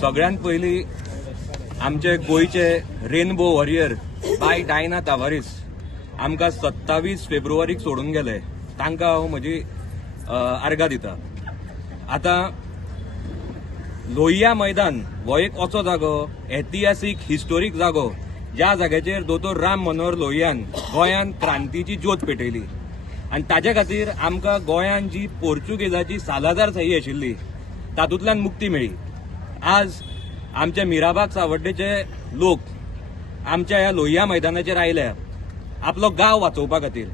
सगळ्यात पयलीं आमचे गोयचे रेनबो वॉरियर बाय डायना तावारीस आमकां 27 फेब्रुवारीक सोडून गेले. तांकां हांव म्हजी आर्गां दिता. आतां लोहिया मैदान हो एक असो जागो, ऐतिहासीक हिस्टोरीक जागो, ज्या जाग्याचेर दोतोर राम मनोहर लोहियान गोंयांत क्रांतीची ज्योत पेटयली. आनी ताजे खातीर आमकां गोंयांत जी पोर्चुगेजाची सालाजारशाही आशिल्ली तातूंतल्यान मुक्ती मेळ्ळी. आज आमचे मिराबाग सावड्डेचे लोक आमच्या ह्या लोहिया मैदानाचेर आयल्या आपलो गांव वाचोवपा खातीर.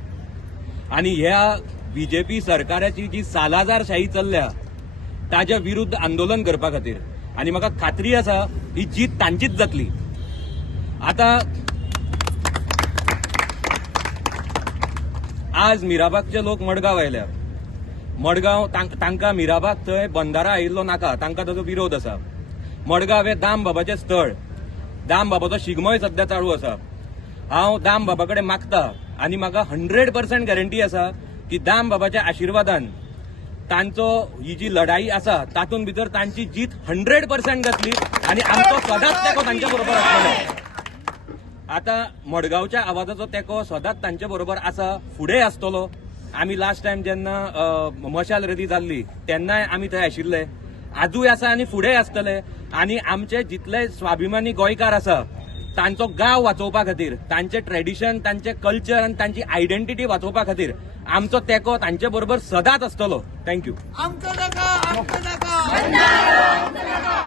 आनी ह्या बीजेपी सरकाराची जी सालाजारशाही चल्ल्या ताच्या विरुद्ध आंदोलन करपा खातीर. आनी म्हाका खात्री आसा ही जीत तांचीच जातली. आता आज मिराबागचे लोक मडगांव आयल्या. मडगांव तांकां मिराबाग थंय बंदारा आयिल्लो नाका, तांकां ताचो विरोध आसा. मडगांव हे दाम बाबाचें स्थळ, दाम बाबाचो शिगमोय सध्या चालू आसा. हांव दाम बाबा कडेन मागता आनी म्हाका 100% गॅरंटी आसा की दाम बाबाच्या आशिर्वादान तांचो ही जी लढाई आसा तातूंत भितर तांची जीत 100% जातली आनी आमचो सदांच तेंको तांचे बरोबर आसतलो. आता मडगांवच्या आवाजाचो तेंको सदांच तांचे बरोबर आसा, फुडें आसतलो. आमी लास्ट टायम जेन्ना मशाल रॅली जाल्ली तेन्नाय आमी थंय आशिल्ले, आजूय आसा आनी फुडेंय आसतले. आनी आमचे जितले स्वाभिमानी गोंयकार आसा तांचो गांव वाचोवपा खातीर, तांचे ट्रेडिशन, तांचे कल्चर आनी तांची आयडेंटिटी वाचोवपा खातीर आमचो तेंको तांचे बरोबर सदांच आसतलो. थँक्यू.